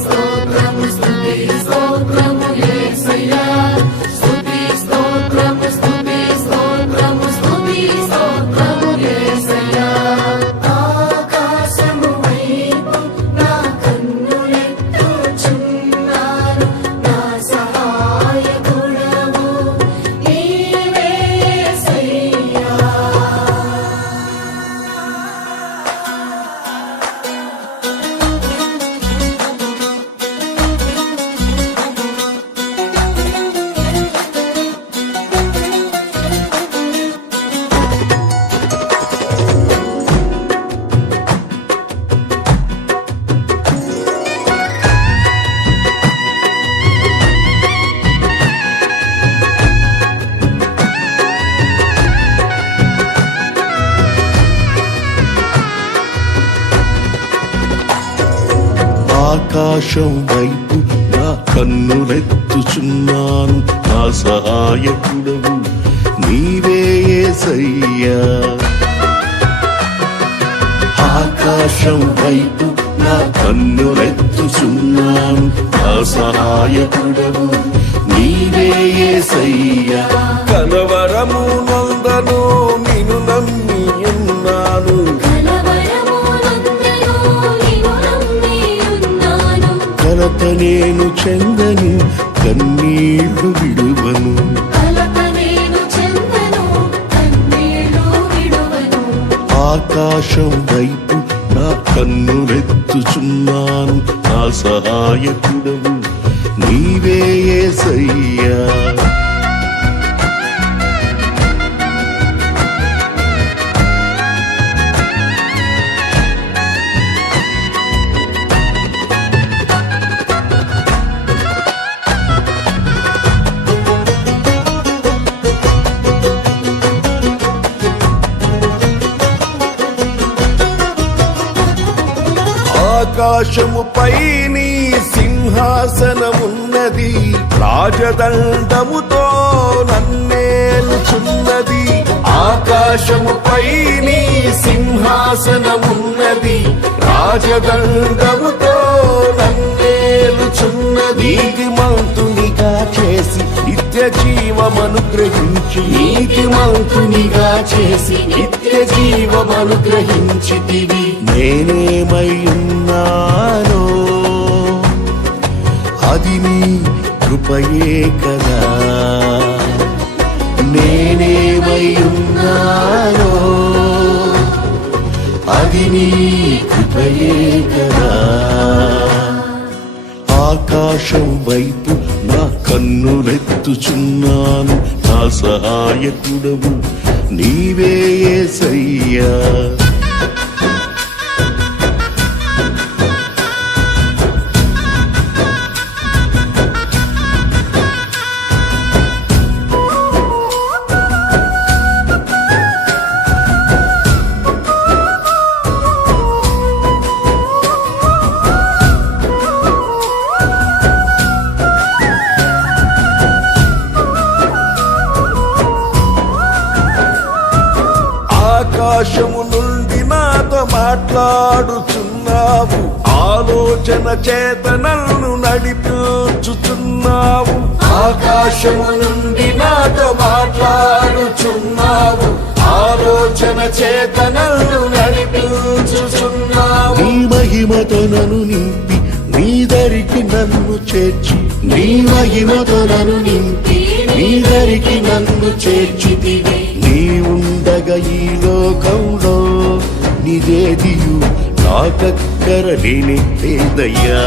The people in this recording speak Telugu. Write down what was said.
స్తోత్రము స్తుతి స్తోత్రము యేసయ్యా స్తుతి స్తోత్రము స్తుతి స్తోత్రము స్తుతి స్తోత్రము యేసయ్యా ఆకాశము వైపు నా కన్నులెత్తుచున్నాను నా సహాయకుడవు నీవే యేసయ్యా ఆకాశం వైపు నా కన్నులెత్తుచున్నాను నా సహాయకుడవు నీవే యేసయ్యా ఆకాశం వైపు నా కన్నులెత్తుచున్నాను నా సహాయకుడవు నీవే యేసయ్యా కలవరము నందను నిన్ను నమ్మి ఉన్నాను కలత నేను చెందని కన్నీళ్లు విడువను ఆకాశం వైపు నా కన్నులెత్తుచున్నాను నా సహాయకుడవు నీవే యేసయ్యా ఆకాశముపై నీ సింహాసనమున్నది రాజదండముతో నన్నేలుచున్నది ఆకాశముపై నీ సింహాసనమున్నది రాజదండముతో నన్నేలుచున్నది నీతిమంతునిగా చేసి నిత్య జీవమనుగ్రహించి నీతిమంతునిగా చేసి నిత్య జీవమనుగ్రహించితివి నేనేమై ఉన్నానో అది నీ కృపయే కదా నేనేమై ఉన్నానో అది నీ కృపయే కదా ఆకాశం వైపు నా కన్నులెత్తుచున్నాను నా సహాయకుడవు నీవే యేసయ్యా ఆకాశము నుండి నాతో మాట్లాడుచున్నావు ఆలోచన చేత నన్ను నడిపించుచున్నావు ఆకాశము నుండి నాతో మాట్లాడుచున్నావు ఆలోచన చేత నన్ను నడిపించుచున్నావు నీ మహిమతో నన్ను నింపి నీ దరికి నన్ను చేర్చి నీ మహిమతో నన్ను నింపి నీ దరికి నన్ను చేర్చితివి నీ ఉండగా ఈ లోకంలో నిదేదియు నాకక్కర లేని లేదయ్యా